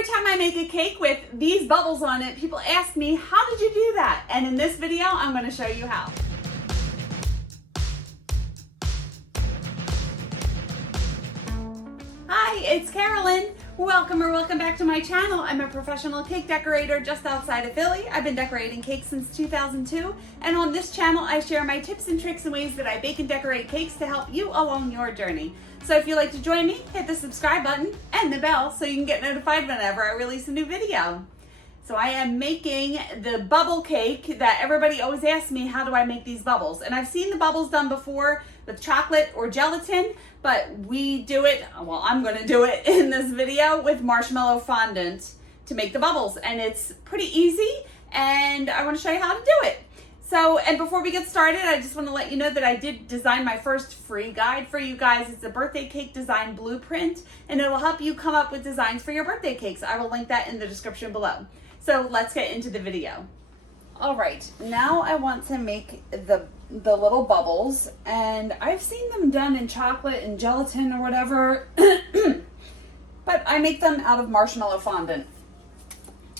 every time I make a cake with these bubbles on it, people ask me, how did you do that? And in this video, I'm going to show you how. Hi, it's Carolyn. Welcome back to my channel. I'm a professional cake decorator just outside of Philly. I've been decorating cakes since 2002, and on this channel I share my tips and tricks and ways that I bake and decorate cakes to help you along your journey. So if you'd like to join me, hit the subscribe button and the bell so you can get notified whenever I release a new video. So I am making the bubble cake that everybody always asks me, how do I make these bubbles? And I've seen the bubbles done before with chocolate or gelatin, but we do it, well, I'm gonna do it in this video with marshmallow fondant to make the bubbles. And it's pretty easy, and I wanna show you how to do it. So, and before we get started, I just wanna let you know that I did design my first free guide for you guys. It's a birthday cake design blueprint, and it will help you come up with designs for your birthday cakes. I will link that in the description below. So let's get into the video. All right, now I want to make the little bubbles, and I've seen them done in chocolate and gelatin or whatever, but I make them out of marshmallow fondant.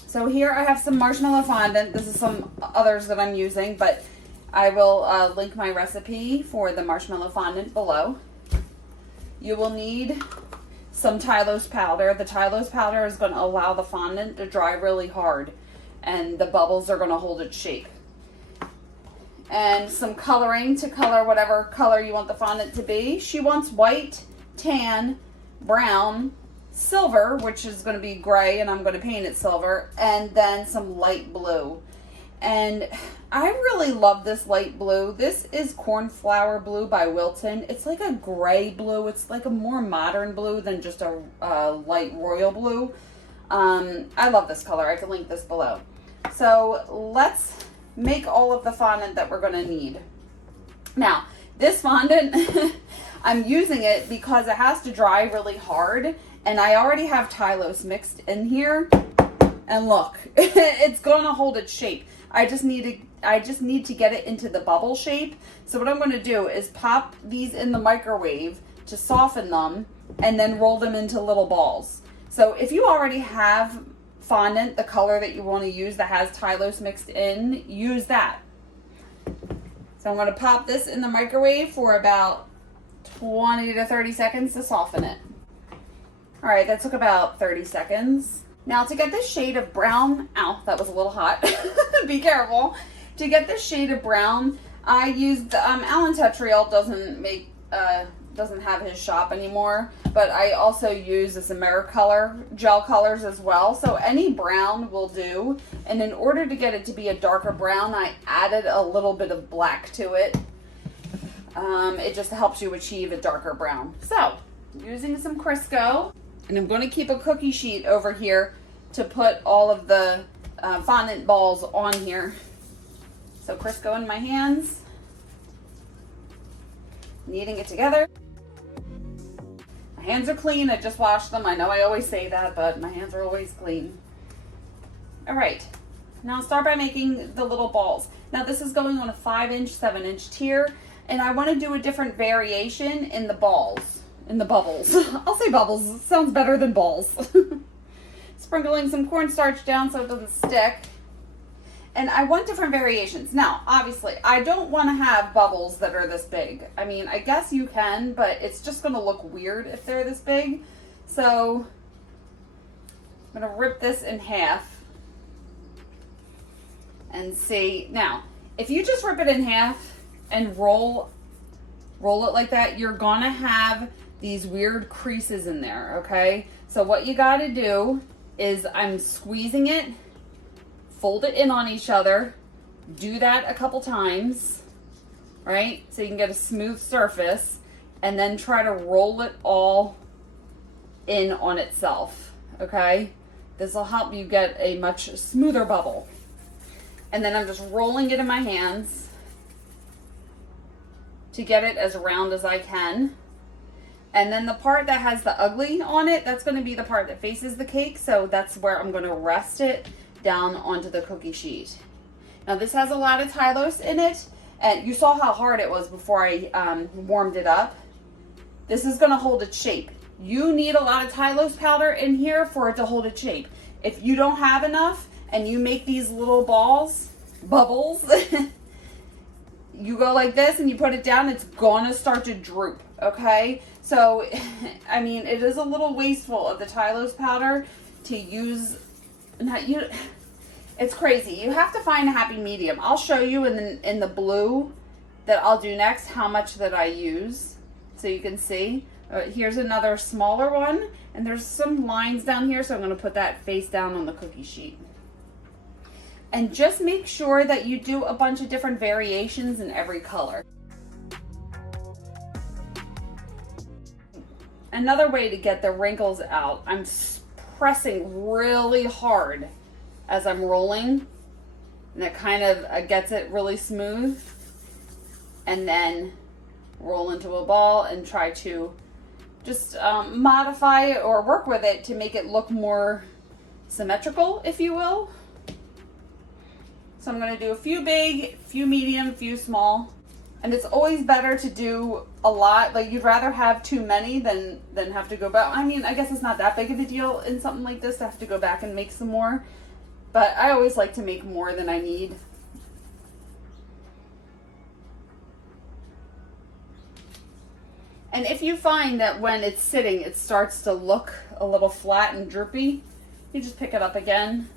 So here I have some marshmallow fondant. This is some others that I'm using, but I will link my recipe for the marshmallow fondant below. You will need some Tylose powder. The Tylose powder is going to allow the fondant to dry really hard, and the bubbles are going to hold its shape. And some coloring to color whatever color you want the fondant to be. She wants white, tan, brown, silver, which is going to be gray, and I'm going to paint it silver, and then some light blue. And I really love this light blue. This is Cornflower Blue by Wilton. It's like a gray blue. It's like a more modern blue than just a light royal blue. I love this color. I can link this below. So let's make all of the fondant that we're going to need. Now, this fondant, I'm using it because it has to dry really hard, and I already have Tylose mixed in here. And look, it's going to hold its shape. I just need to get it into the bubble shape. So what I'm going to do is pop these in the microwave to soften them, and then roll them into little balls. So if you already have fondant, the color that you want to use that has Tylose mixed in, use that. So I'm going to pop this in the microwave for about 20 to 30 seconds to soften it. All right, that took about 30 seconds. Now to get this shade of brown, ow, that was a little hot, be careful. To get this shade of brown, I used, Alan Tetriel doesn't have his shop anymore, but I also use this Americolor gel colors as well. So any brown will do. And in order to get it to be a darker brown, I added a little bit of black to it. It just helps you achieve a darker brown. So using some Crisco, and I'm going to keep a cookie sheet over here to put all of the fondant balls on here. So Crisco in my hands, kneading it together. My hands are clean. I just washed them. I know I always say that, but my hands are always clean. All right, now I'll start by making the little balls. Now this is going on a 5-inch, 7-inch tier, and I want to do a different variation in the balls. In the bubbles. I'll say bubbles. It sounds better than balls. Sprinkling some cornstarch down so it doesn't stick. And I want different variations. Now, obviously, I don't want to have bubbles that are this big. I mean, I guess you can, but it's just going to look weird if they're this big. So, I'm going to rip this in half and see. Now, if you just rip it in half and roll it like that, you're going to have these weird creases in there, okay? So what you got to do is I'm squeezing it, fold it in on each other, do that a couple times, right? So you can get a smooth surface, and then try to roll it all in on itself, okay? This will help you get a much smoother bubble. And then I'm just rolling it in my hands to get it as round as I can. And then the part that has the ugly on it, that's going to be the part that faces the cake. So that's where I'm going to rest it down onto the cookie sheet. Now this has a lot of Tylose in it, and you saw how hard it was before I warmed it up. This is going to hold its shape. You need a lot of Tylose powder in here for it to hold its shape. If you don't have enough and you make these little bubbles, you go like this and you put it down, it's gonna start to droop, okay? So, I mean, it is a little wasteful of the Tylose powder to use, it's crazy. You have to find a happy medium. I'll show you in the blue that I'll do next how much that I use so you can see. Here's another smaller one, and there's some lines down here, so I'm going to put that face down on the cookie sheet. And just make sure that you do a bunch of different variations in every color. Another way to get the wrinkles out, I'm pressing really hard as I'm rolling, and it kind of gets it really smooth, and then roll into a ball and try to just modify it or work with it to make it look more symmetrical, if you will. So I'm going to do a few big, few medium, few small. And it's always better to do a lot. Like, you'd rather have too many than have to go back. I mean, I guess it's not that big of a deal in something like this to have to go back and make some more. But I always like to make more than I need. And if you find that when it's sitting, it starts to look a little flat and droopy, you just pick it up again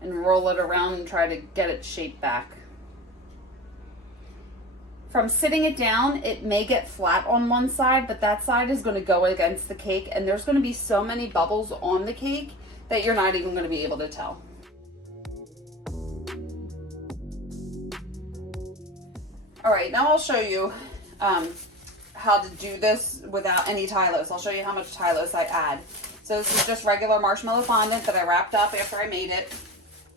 and roll it around and try to get its shape back. From sitting it down, it may get flat on one side, but that side is going to go against the cake, and there's going to be so many bubbles on the cake that you're not even going to be able to tell. All right, now I'll show you how to do this without any Tylose. I'll show you how much Tylose I add. So this is just regular marshmallow fondant that I wrapped up after I made it.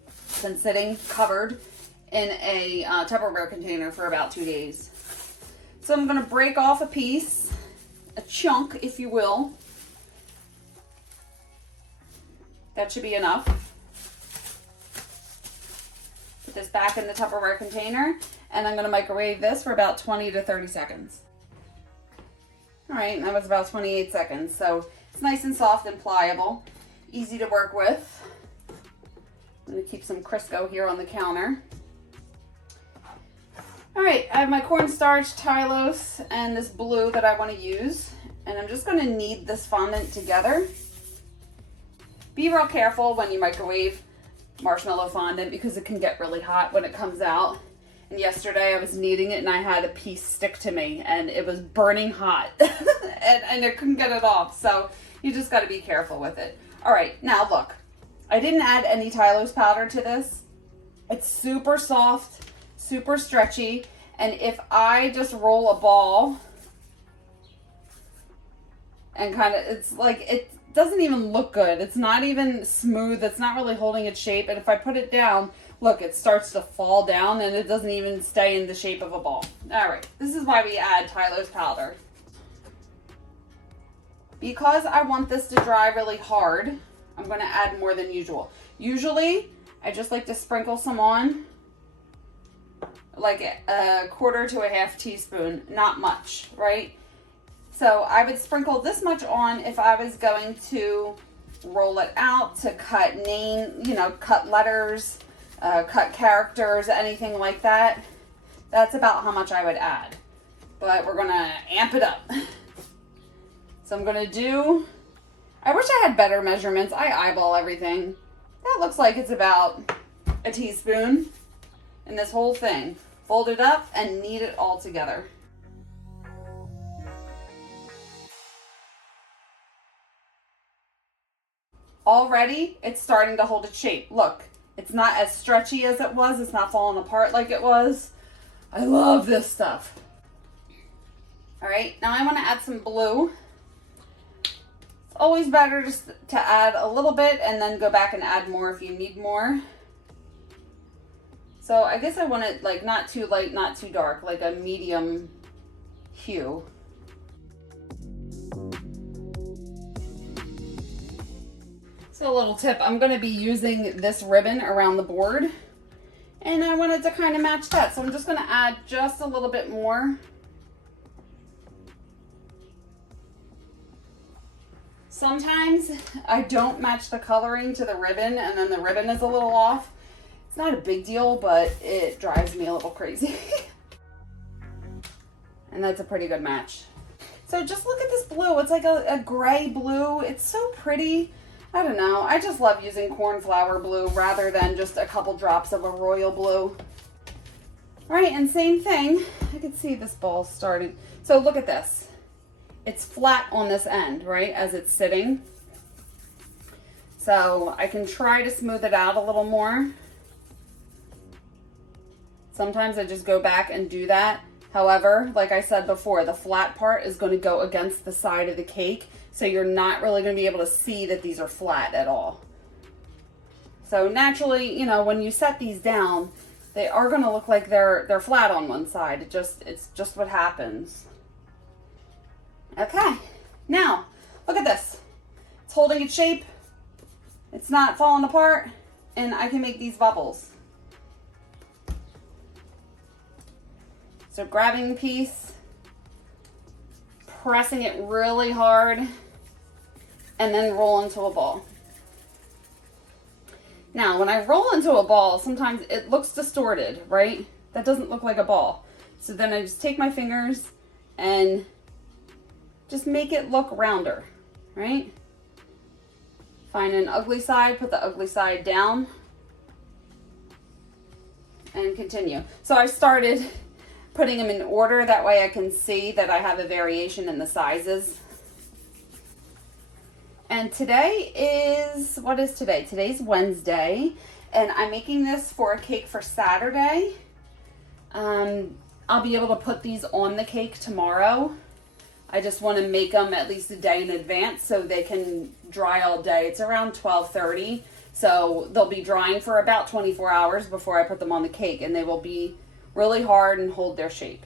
It's been sitting covered in a Tupperware container for about 2 days. So I'm going to break off a piece, a chunk, if you will. That should be enough. Put this back in the Tupperware container, and I'm going to microwave this for about 20 to 30 seconds. All right, that was about 28 seconds. So it's nice and soft and pliable, easy to work with. I'm going to keep some Crisco here on the counter. All right, I have my cornstarch, Tylose, and this blue that I want to use. And I'm just going to knead this fondant together. Be real careful when you microwave marshmallow fondant because it can get really hot when it comes out. And yesterday I was kneading it and I had a piece stick to me and it was burning hot and I couldn't get it off. So you just got to be careful with it. All right, now look, I didn't add any Tylose powder to this. It's super soft, super stretchy. And if I just roll a ball and kind of, it's like, it doesn't even look good. It's not even smooth. It's not really holding its shape. And if I put it down, look, it starts to fall down and it doesn't even stay in the shape of a ball. All right, this is why we add Tylose powder. Because I want this to dry really hard, I'm going to add more than usual. Usually, I just like to sprinkle some on, like a quarter to a half teaspoon, not much, right? So I would sprinkle this much on if I was going to roll it out to cut cut letters, cut characters, anything like that. That's about how much I would add. But we're gonna amp it up. So I'm gonna do, I wish I had better measurements. I eyeball everything. That looks like it's about a teaspoon in this whole thing. Fold it up and knead it all together. Already, it's starting to hold its shape. Look, it's not as stretchy as it was. It's not falling apart like it was. I love this stuff. All right, now I want to add some blue. It's always better just to add a little bit and then go back and add more if you need more. So I guess I want it like not too light, not too dark, like a medium hue. So a little tip, I'm going to be using this ribbon around the board and I wanted to kind of match that. So I'm just going to add just a little bit more. Sometimes I don't match the coloring to the ribbon and then the ribbon is a little off. It's not a big deal, but it drives me a little crazy. And that's a pretty good match. So just look at this blue. It's like a gray blue. It's so pretty. I don't know. I just love using cornflower blue rather than just a couple drops of a royal blue. Right, and same thing. I can see this ball starting. So look at this. It's flat on this end, right, as it's sitting. So I can try to smooth it out a little more. Sometimes I just go back and do that. However, like I said before, the flat part is going to go against the side of the cake, so you're not really going to be able to see that these are flat at all. So naturally, you know, when you set these down, they are going to look like they're flat on one side. It's just what happens. Okay, now look at this. It's holding its shape. It's not falling apart, and I can make these bubbles. So grabbing the piece, pressing it really hard, and then roll into a ball. Now, when I roll into a ball, sometimes it looks distorted, right? That doesn't look like a ball. So then I just take my fingers and just make it look rounder, right? Find an ugly side, put the ugly side down, and continue. So I started putting them in order, that way I can see that I have a variation in the sizes. And today is, what is today? Today's Wednesday, and I'm making this for a cake for Saturday. I'll be able to put these on the cake tomorrow. I just want to make them at least a day in advance so they can dry all day. It's around 12:30, so they'll be drying for about 24 hours before I put them on the cake, and they will be really hard and hold their shape.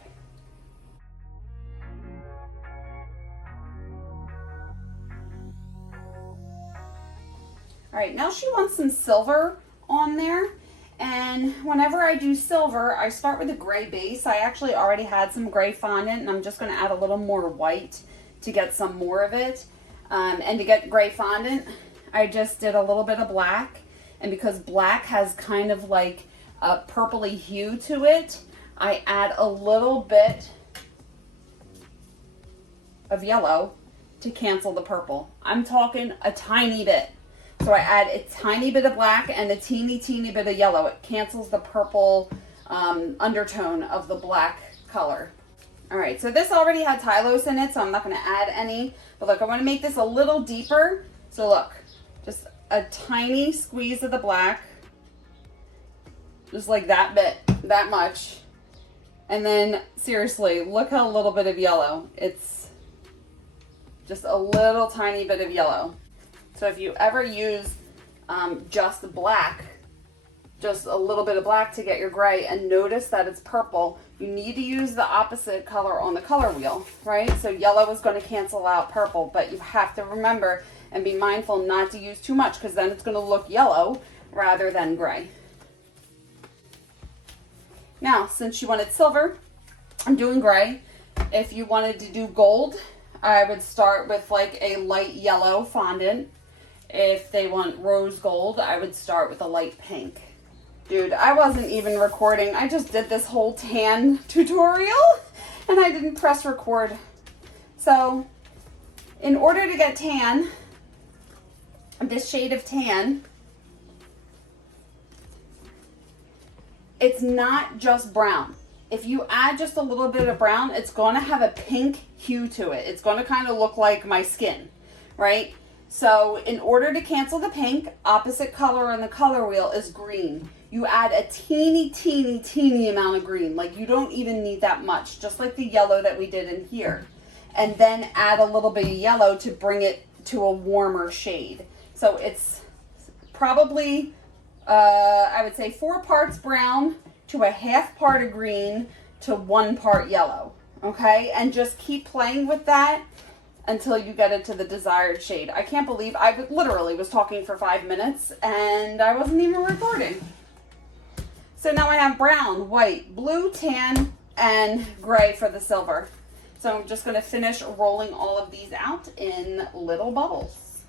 All right, now she wants some silver on there. And whenever I do silver, I start with a gray base. I actually already had some gray fondant, and I'm just going to add a little more white to get some more of it. And to get gray fondant, I just did a little bit of black. And because black has kind of like a purpley hue to it, I add a little bit of yellow to cancel the purple. I'm talking a tiny bit. So I add a tiny bit of black and a teeny bit of yellow. It cancels the purple undertone of the black color. All right, so this already had Tylose in it, so I'm not going to add any. But look, I want to make this a little deeper. So look, just a tiny squeeze of the black. Just like that bit, that much. And then seriously, look how little bit of yellow. It's just a little tiny bit of yellow. So if you ever use just black, just a little bit of black to get your gray and notice that it's purple, you need to use the opposite color on the color wheel, right? So yellow is going to cancel out purple, but you have to remember and be mindful not to use too much because then it's going to look yellow rather than gray. Now, since you wanted silver, I'm doing gray. If you wanted to do gold, I would start with like a light yellow fondant. If they want rose gold, I would start with a light pink. Dude, I wasn't even recording. I just did this whole tan tutorial and I didn't press record. So in order to get tan, this shade of tan, it's not just brown. If you add just a little bit of brown, it's going to have a pink hue to it. It's going to kind of look like my skin, right? So in order to cancel the pink, opposite color on the color wheel is green. You add a teeny amount of green. Like you don't even need that much, just like the yellow that we did in here. And then add a little bit of yellow to bring it to a warmer shade. So it's probably, I would say 4 parts brown to a half part of green to 1 part yellow. Okay, and just keep playing with that until you get it to the desired shade. I can't believe I literally was talking for 5 minutes and I wasn't even recording. So now I have brown, white, blue, tan, and gray for the silver. So I'm just gonna finish rolling all of these out in little bubbles.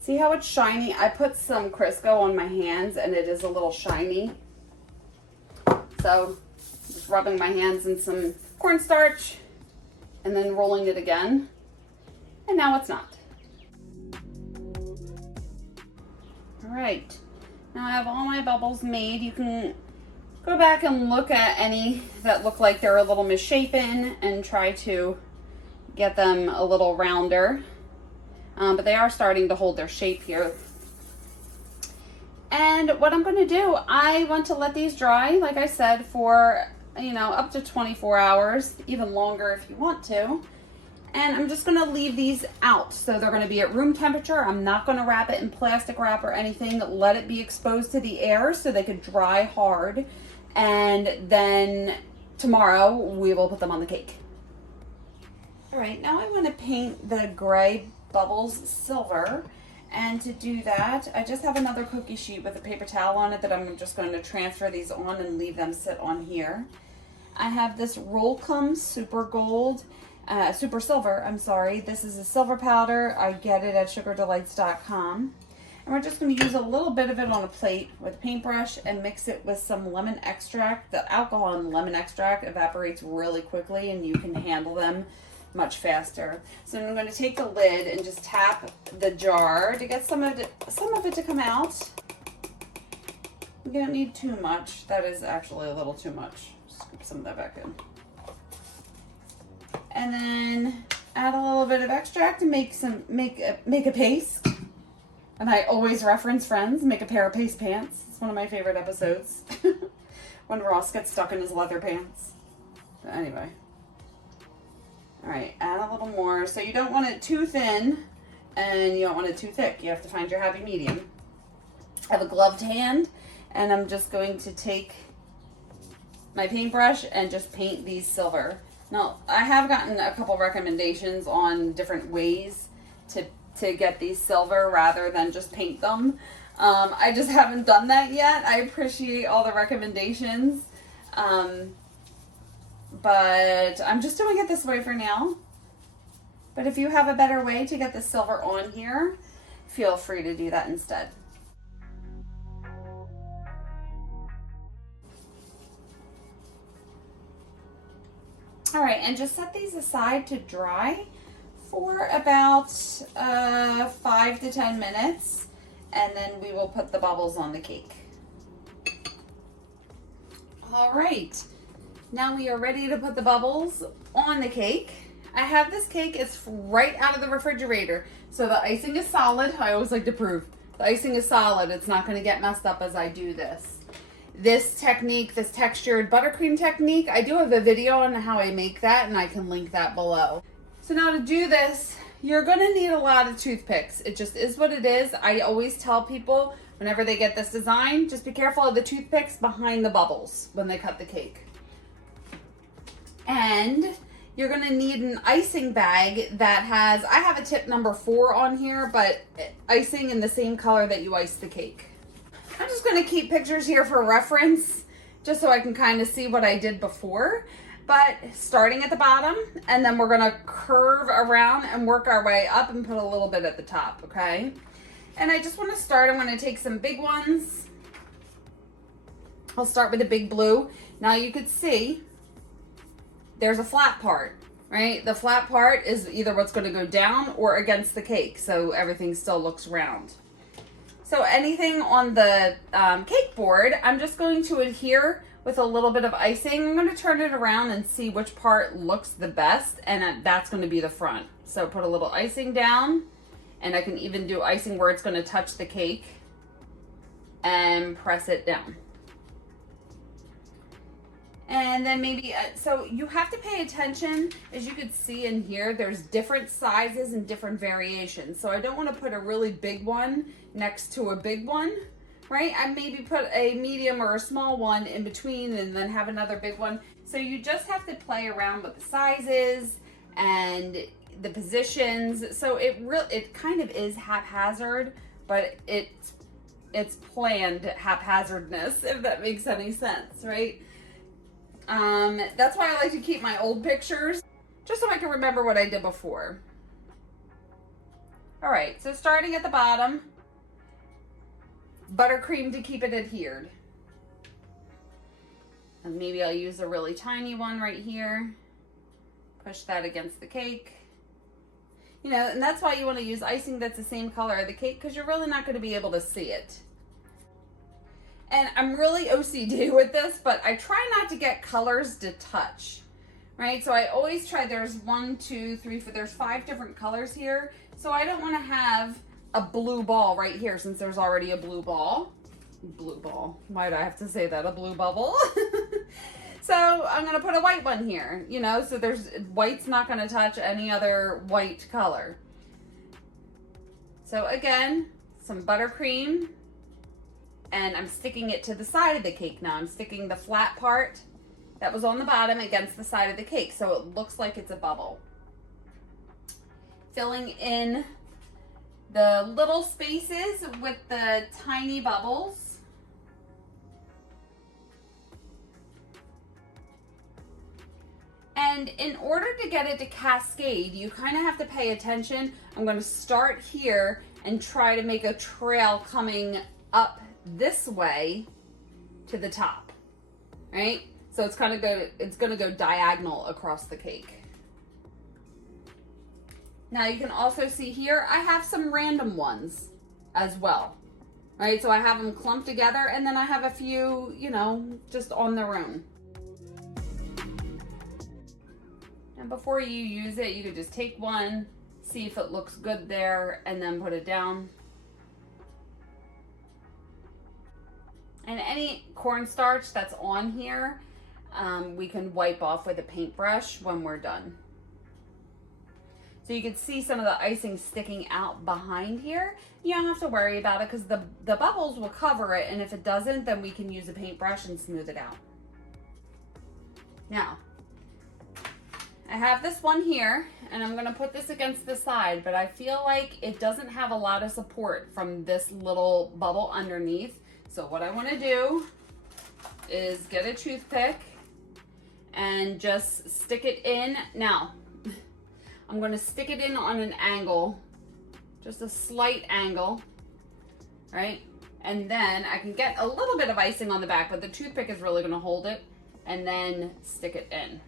See how it's shiny? I put some Crisco on my hands and it is a little shiny. So just rubbing my hands in some cornstarch and then rolling it again. And now it's not. All right, now I have all my bubbles made. You can go back and look at any that look like they're a little misshapen and try to get them a little rounder. But they are starting to hold their shape here. And what I'm going to do, I want to let these dry, like I said, for, you know, up to 24 hours, even longer if you want to. And I'm just going to leave these out. So they're going to be at room temperature. I'm not going to wrap it in plastic wrap or anything. Let it be exposed to the air so they could dry hard. And then tomorrow we will put them on the cake. All right, now I want to paint the gray bubbles silver. And to do that, I just have another cookie sheet with a paper towel on it that I'm just going to transfer these on and leave them sit on here. I have this Rolcom Super Gold, Super Silver, I'm sorry. This is a silver powder. I get it at sugardelights.com. And we're just going to use a little bit of it on a plate with a paintbrush and mix it with some lemon extract. The alcohol in lemon extract evaporates really quickly and you can handle them much faster. So I'm going to take the lid and just tap the jar to get some of it to come out. You don't need too much. That is actually a little too much. Scoop some of that back in. And then add a little bit of extract and make a paste. And I always reference Friends, make a pair of paste pants. It's one of my favorite episodes. When Ross gets stuck in his leather pants. But anyway. All right, add a little more. So you don't want it too thin and you don't want it too thick. You have to find your happy medium. I have a gloved hand and I'm just going to take my paintbrush and just paint these silver. Now, I have gotten a couple recommendations on different ways to get these silver rather than just paint them. I just haven't done that yet. I appreciate all the recommendations. But I'm just doing it this way for now. But if you have a better way to get the silver on here, feel free to do that instead. All right, and just set these aside to dry for about 5 to 10 minutes, and then we will put the bubbles on the cake. All right. Now we are ready to put the bubbles on the cake. I have this cake, it's right out of the refrigerator. So the icing is solid. I always like to prove. The icing is solid. It's not gonna get messed up as I do this. This technique, this textured buttercream technique, I do have a video on how I make that and I can link that below. So now to do this, you're gonna need a lot of toothpicks. It just is what it is. I always tell people whenever they get this design, just be careful of the toothpicks behind the bubbles when they cut the cake. And you're gonna need an icing bag that has, I have a tip number 4 on here, but icing in the same color that you ice the cake. I'm just gonna keep pictures here for reference, just so I can kind of see what I did before. But starting at the bottom, and then we're gonna curve around and work our way up and put a little bit at the top, okay? And I just wanna start, I'm gonna take some big ones. I'll start with the big blue. Now you could see, there's a flat part, right? The flat part is either what's going to go down or against the cake, so everything still looks round. So anything on the cake board, I'm just going to adhere with a little bit of icing. I'm going to turn it around and see which part looks the best, and that's going to be the front. So put a little icing down, and I can even do icing where it's going to touch the cake, and press it down. And then maybe, so you have to pay attention, as you could see in here, there's different sizes and different variations. So I don't want to put a really big one next to a big one, right? I maybe put a medium or a small one in between and then have another big one. So you just have to play around with the sizes and the positions. So it kind of is haphazard, but it's planned haphazardness, if that makes any sense, right? That's why I like to keep my old pictures, just so I can remember what I did before. All right, so starting at the bottom, buttercream to keep it adhered. And maybe I'll use a really tiny one right here. Push that against the cake. You know, and that's why you want to use icing that's the same color of the cake, because you're really not going to be able to see it. And I'm really OCD with this, but I try not to get colors to touch, right? So I always try, there's 1, 2, 3, 4, there's 5 different colors here. So I don't want to have a blue ball right here since there's already a blue ball. Blue ball, why do I have to say that? A blue bubble. So I'm going to put a white one here, you know, so white's not going to touch any other white color. So again, some buttercream, and I'm sticking it to the side of the cake now. I'm sticking the flat part that was on the bottom against the side of the cake so it looks like it's a bubble. Filling in the little spaces with the tiny bubbles. And in order to get it to cascade, you kind of have to pay attention. I'm going to start here and try to make a trail coming up this way to the top, right? So it's going to go diagonal across the cake. Now you can also see here, I have some random ones as well, right? So I have them clumped together, and then I have a few, you know, just on their own. And before you use it, you could just take one, see if it looks good there, and then put it down. And any cornstarch that's on here, we can wipe off with a paintbrush when we're done. So you can see some of the icing sticking out behind here. You don't have to worry about it because the bubbles will cover it, and if it doesn't, then we can use a paintbrush and smooth it out. Now, I have this one here, and I'm going to put this against the side, but I feel like it doesn't have a lot of support from this little bubble underneath. So what I want to do is get a toothpick and just stick it in. Now, I'm going to stick it in on an angle, just a slight angle, right? And then I can get a little bit of icing on the back, but the toothpick is really going to hold it, and then stick it in.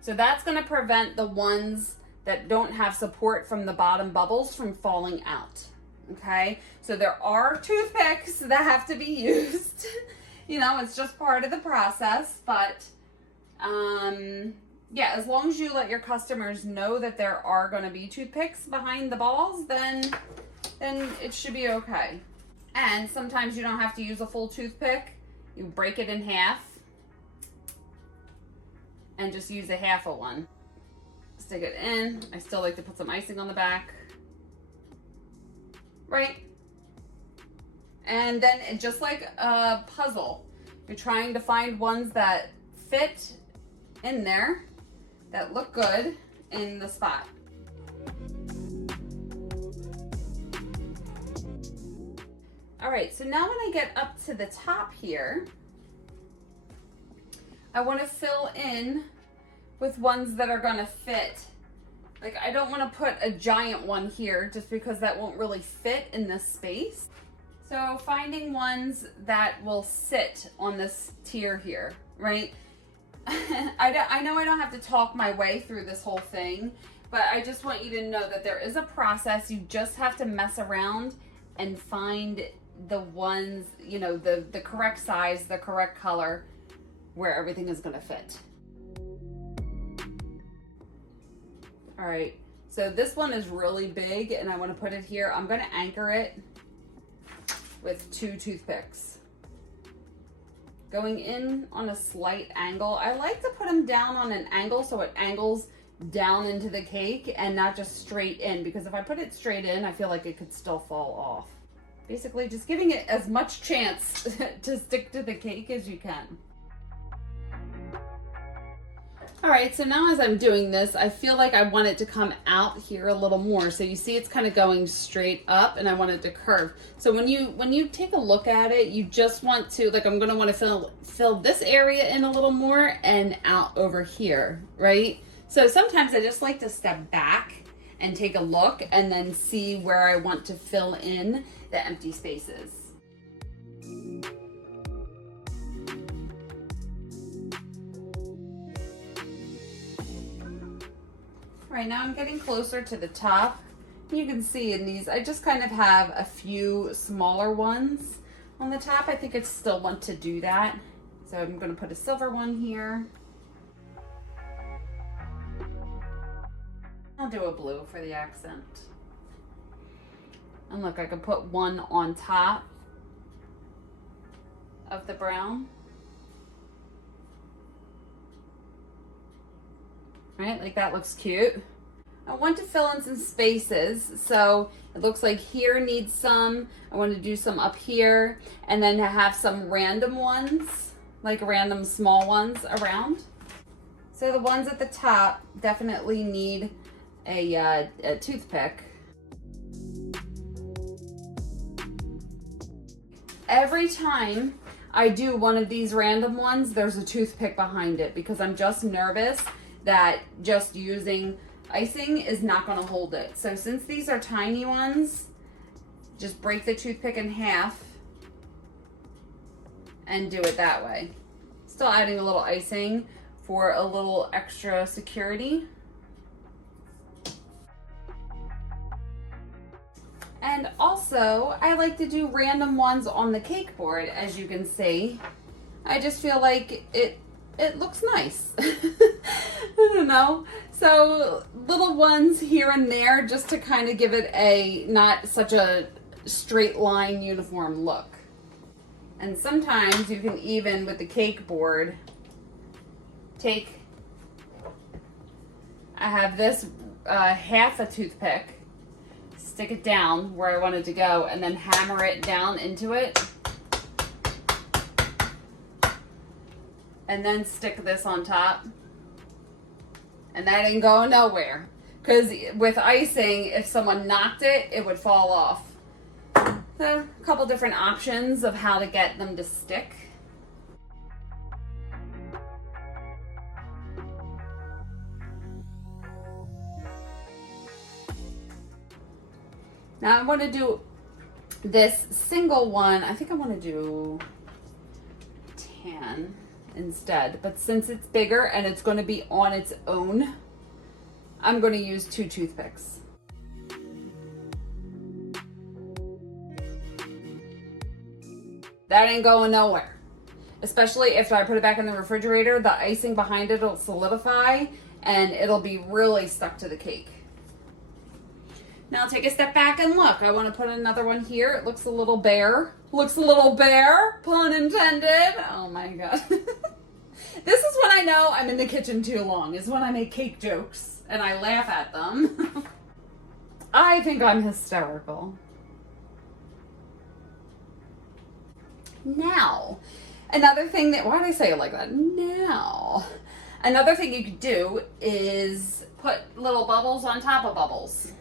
So that's going to prevent the ones that don't have support from the bottom bubbles from falling out. Okay, so there are toothpicks that have to be used. You know, it's just part of the process, but yeah, as long as you let your customers know that there are going to be toothpicks behind the balls, then it should be okay. And sometimes you don't have to use a full toothpick. You break it in half and just use a half of one. Stick it in. I still like to put some icing on the back. Right? And then it, just like a puzzle, you're trying to find ones that fit in there, that look good in the spot. All right, so now when I get up to the top here, I want to fill in with ones that are going to fit. Like, I don't want to put a giant one here just because that won't really fit in this space. So finding ones that will sit on this tier here, right? I know I don't have to talk my way through this whole thing, but I just want you to know that there is a process. You just have to mess around and find the ones, you know, the correct size, the correct color, where everything is going to fit. All right, so this one is really big and I want to put it here. I'm going to anchor it with 2 toothpicks. Going in on a slight angle. I like to put them down on an angle so it angles down into the cake and not just straight in, because if I put it straight in, I feel like it could still fall off. Basically just giving it as much chance to stick to the cake as you can. All right, so now as I'm doing this, I feel like I want it to come out here a little more. So you see it's kind of going straight up and I want it to curve. So when you take a look at it, you just want to, like, I'm gonna want to fill this area in a little more and out over here, right? So sometimes I just like to step back and take a look and then see where I want to fill in the empty spaces. Right now I'm getting closer to the top. You can see in these, I just kind of have a few smaller ones on the top. I think I still want to do that. So I'm going to put a silver one here. I'll do a blue for the accent. And look, I can put one on top of the brown. Right, like that looks cute. I want to fill in some spaces, so it looks like here needs some. I want to do some up here, and then have some random ones, like random small ones around. So the ones at the top definitely need a toothpick. Every time I do one of these random ones, there's a toothpick behind it because I'm just nervous that just using icing is not going to hold it. So since these are tiny ones, just break the toothpick in half and do it that way. Still adding a little icing for a little extra security. And also, I like to do random ones on the cake board, as you can see. I just feel like it looks nice. I don't know. So little ones here and there just to kind of give it a not such a straight line uniform look. And sometimes you can even with the cake board take, I have this half a toothpick, stick it down where I want it to go and then hammer it down into it. And then stick this on top. And that ain't going nowhere. Because with icing, if someone knocked it, it would fall off. So a couple different options of how to get them to stick. Now I want to do this single one. I think I want to do tan instead, but since it's bigger and it's going to be on its own, I'm going to use 2 toothpicks. That ain't going nowhere, especially if I put it back in the refrigerator. The icing behind it will solidify and it'll be really stuck to the cake. Now take a step back and look. I want to put another one here. It looks a little bare. Looks a little bare, pun intended. Oh my God. This is when I know I'm in the kitchen too long, is when I make cake jokes and I laugh at them. I think I'm hysterical. Now, another thing that, why did I say it like that? Now, another thing you could do is put little bubbles on top of bubbles,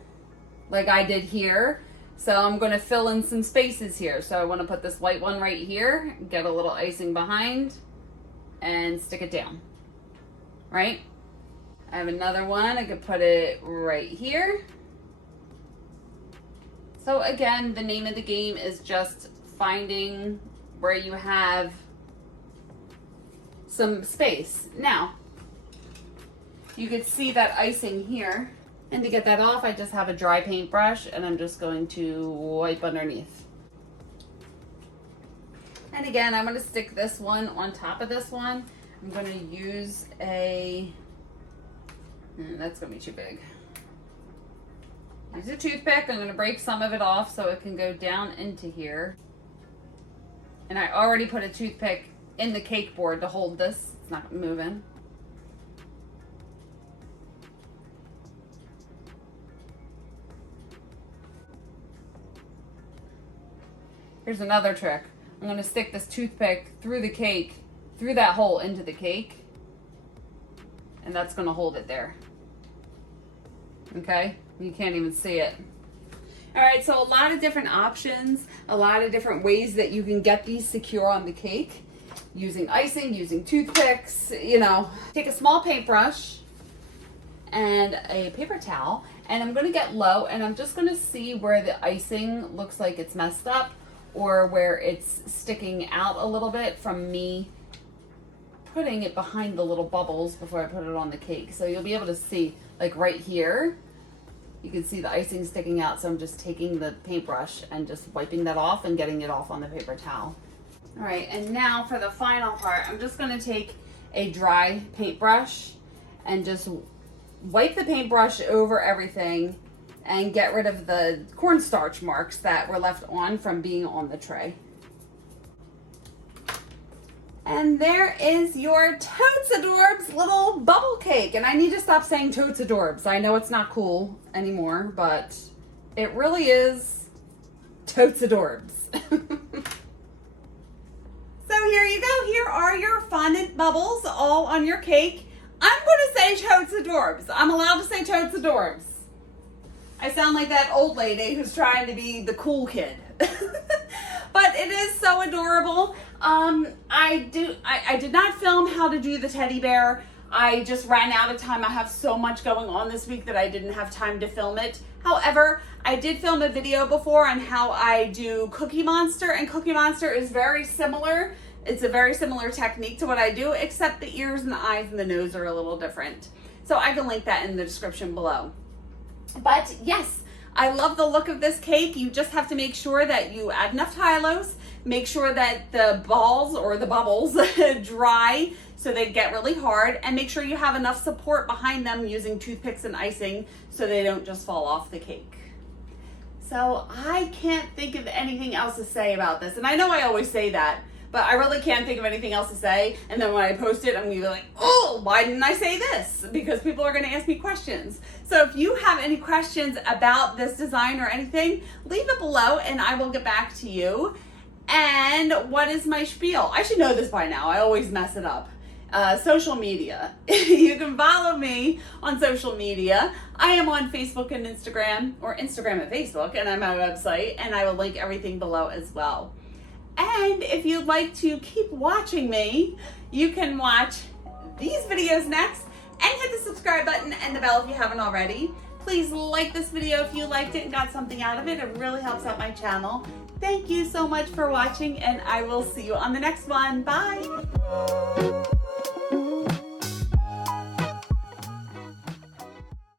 like I did here. So I'm going to fill in some spaces here. So I want to put this white one right here, get a little icing behind, and stick it down, right? I have another one, I could put it right here. So again, the name of the game is just finding where you have some space. Now, you could see that icing here, and to get that off, I just have a dry paintbrush and I'm just going to wipe underneath. And again, I'm going to stick this one on top of this one. I'm going to use that's going to be too big. Use a toothpick. I'm going to break some of it off so it can go down into here. And I already put a toothpick in the cake board to hold this. It's not moving. Here's another trick. I'm going to stick this toothpick through the cake, through that hole into the cake. and that's going to hold it there. Okay, you can't even see it. All right, so a lot of different options, a lot of different ways that you can get these secure on the cake, using icing, using toothpicks, you know. Take a small paintbrush and a paper towel, and I'm gonna get low, and I'm just gonna see where the icing looks like it's messed up or where it's sticking out a little bit from me putting it behind the little bubbles before I put it on the cake. So you'll be able to see, like right here, you can see the icing sticking out, so I'm just taking the paintbrush and just wiping that off and getting it off on the paper towel. All right, and now for the final part, I'm just gonna take a dry paintbrush and just wipe the paintbrush over everything and get rid of the cornstarch marks that were left on from being on the tray. And there is your Totes Adorbs little bubble cake. And I need to stop saying Totes Adorbs. I know it's not cool anymore, but it really is Totes Adorbs. So here you go. Here are your fondant bubbles all on your cake. I'm going to say Totes Adorbs. I'm allowed to say Totes Adorbs. I sound like that old lady who's trying to be the cool kid. But it is so adorable. I did not film how to do the teddy bear. I just ran out of time. I have so much going on this week that I didn't have time to film it. However, I did film a video before on how I do Cookie Monster, and Cookie Monster is very similar. It's a very similar technique to what I do, except the ears and the eyes and the nose are a little different. So I can link that in the description below. But yes, I love the look of this cake. You just have to make sure that you add enough Tylose, make sure that the balls or the bubbles dry so they get really hard, and make sure you have enough support behind them using toothpicks and icing so they don't just fall off the cake. So I can't think of anything else to say about this. And I know I always say that, but I really can't think of anything else to say. And then when I post it, I'm gonna be like, oh, why didn't I say this? Because people are gonna ask me questions. So if you have any questions about this design or anything, leave it below and I will get back to you. And what is my spiel? I should know this by now. I always mess it up. Social media. You can follow me on social media. I am on Facebook and Instagram, or Instagram and Facebook, and I'm on my website, and I will link everything below as well. And if you'd like to keep watching me, you can watch these videos next and hit the subscribe button and the bell if you haven't already. Please like this video if you liked it and got something out of it. It really helps out my channel. Thank you so much for watching, and I will see you on the next one. Bye.